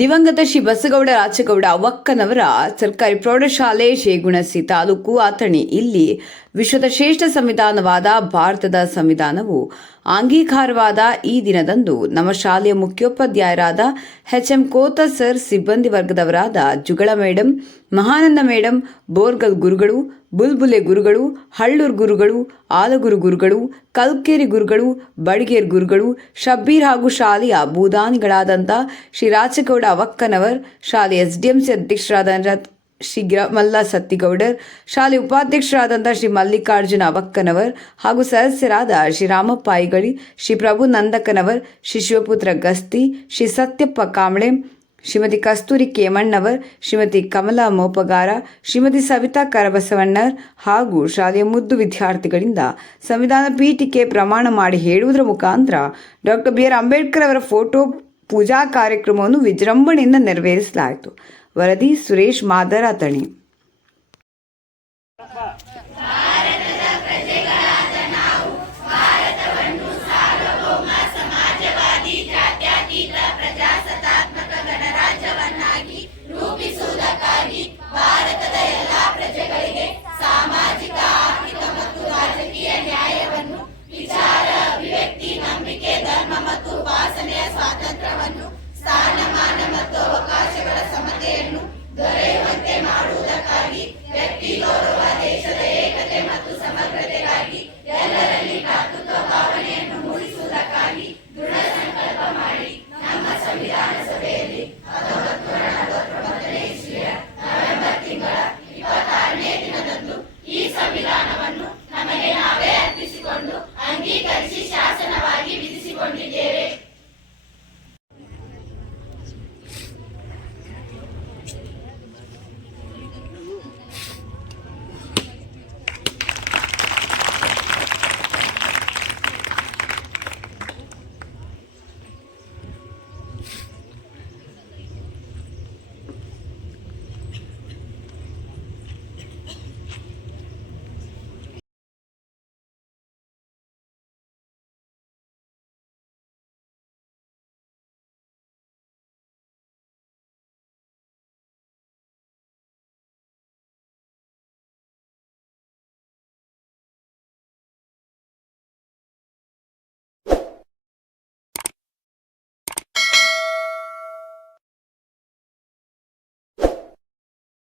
ದಿವಂಗತ ಶ್ರೀ ಬಸಗೌಡ ರಾಚಗೌಡ ಅವ್ವಕ್ಕನವರ ಸರ್ಕಾರಿ ಪ್ರೌಢಶಾಲೆ ಶೇಗುಣಸಿ ತಾಲೂಕು ಅಥಣಿ ಇಲ್ಲಿ ವಿಶ್ವದ ಶ್ರೇಷ್ಠ ಸಂವಿಧಾನವಾದ ಭಾರತದ ಸಂವಿಧಾನವು ಅಂಗೀಕಾರವಾದ ಈ ದಿನದಂದು ನಮ್ಮ ಶಾಲೆಯ ಮುಖ್ಯೋಪಾಧ್ಯಾಯರಾದ ಎಚ್.ಎಂ. ಕೋತ ಸರ್, ಸಿಬ್ಬಂದಿ ವರ್ಗದವರಾದ ಜುಗಳ ಮೇಡಂ, ಮಹಾನಂದ ಮೇಡಂ, ಬೋರ್ಗಲ್ ಗುರುಗಳು, ಬುಲ್ಬುಲೆ ಗುರುಗಳು, ಹಳ್ಳೂರು ಗುರುಗಳು, ಆಲಗುರು ಗುರುಗಳು, ಕಲ್ಕೇರಿ ಗುರುಗಳು, ಬಡಿಗೇರ್ ಗುರುಗಳು, ಶಬ್ಬೀರ್ ಹಾಗೂ ಶಾಲೆಯ ಭೂದಾನಿಗಳಾದಂಥ ಶ್ರೀ ರಾಚಗೌಡ ಅವ್ವಕ್ಕನವರ್, ಶಾಲೆಯ ಎಸ್ಡಿಎಂಸಿ ಅಧ್ಯಕ್ಷರಾದ ಶ್ರೀ ಮಲ್ಲ ಸತ್ತಿಗೌಡರ್, ಶಾಲೆ ಉಪಾಧ್ಯಕ್ಷರಾದಂಥ ಶ್ರೀ ಮಲ್ಲಿಕಾರ್ಜುನ ಅವ್ವಕ್ಕನವರ್ ಹಾಗೂ ಸದಸ್ಯರಾದ ಶ್ರೀ ರಾಮಪ್ಪ ಐಗಳಿ, ಶ್ರೀ ಪ್ರಭು ನಂದಕನವರ್, ಶ್ರೀ ಶಿವಪುತ್ರ ಗಸ್ತಿ, ಶ್ರೀ ಸತ್ಯಪ್ಪ ಕಾಂಬ್ಳೆ, ಶ್ರೀಮತಿ ಕಸ್ತೂರಿ ಕೇಮಣ್ಣವರ್, ಶ್ರೀಮತಿ ಕಮಲಾ ಮೋಪಗಾರ, ಶ್ರೀಮತಿ ಸವಿತಾ ಕರಬಸವಣ್ಣರ್ ಹಾಗೂ ಶಾಲೆಯ ಮುದ್ದು ವಿದ್ಯಾರ್ಥಿಗಳಿಂದ ಸಂವಿಧಾನ ಪೀಠಿಕೆ ಪ್ರಮಾಣ ಮಾಡಿ ಹೇಳುವುದರ ಮುಖಾಂತರ ಡಾಕ್ಟರ್ ಬಿ.ಆರ್. ಅಂಬೇಡ್ಕರ್ ಅವರ ಫೋಟೋ ಪೂಜಾ ಕಾರ್ಯಕ್ರಮವನ್ನು ವಿಜೃಂಭಣೆಯಿಂದ ನೆರವೇರಿಸಲಾಯಿತು. ವರದಿ ಸುರೇಶ್ ಮಾದರ್, ಅಥಣಿ. ಭಾರತದ ಎಲ್ಲಾ ಪ್ರಜೆಗಳಿಗೆ ಸಾಮಾಜಿಕ, ಆರ್ಥಿಕ ಮತ್ತು ರಾಜಕೀಯ ನ್ಯಾಯವನ್ನು, ವಿಚಾರ, ಅಭಿವ್ಯಕ್ತಿ, ನಂಬಿಕೆ, ಧರ್ಮ ಮತ್ತು ಉಪಾಸನೆಯ ಸ್ವಾತಂತ್ರ್ಯವನ್ನು, ಸ್ಥಾನಮಾನ ಮತ್ತು ಅವಕಾಶಗಳ ಸಮತೆಯನ್ನು ದೊರೆಯುವಂತೆ ಮಾಡುವುದಕ್ಕಾಗಿ ವ್ಯಕ್ತಿ ಗೌರವ, ದೇಶದ ಏಕತೆ ಮತ್ತು ಸಮಗ್ರತೆಗಾಗಿ ಎಲ್ಲರಲ್ಲಿ ಭ್ರಾತೃತ್ವ ಭಾವನೆಯನ್ನು ಮೂಡಿಸುವುದಕ್ಕಾಗಿ ದೃಢ ಸಂಕಲ್ಪ ಮಾಡಿ ನಮ್ಮ ಸಂವಿಧಾನ ಸಭೆಯಲ್ಲಿ 1949ನೇ ಇಸ್ವಿಯ ನವೆಂಬರ್ ತಿಂಗಳ 26ನೇ ದಿನದಂದು ಈ ಸಂವಿಧಾನವನ್ನು ನಮಗೆ ನಾವೇ ಅರ್ಪಿಸಿಕೊಂಡು ಅಂಗೀಕರಿಸಿ ಶಾಸನವಾಗಿ ವಿಧಿಸಿಕೊಂಡಿದ್ದೇವೆ.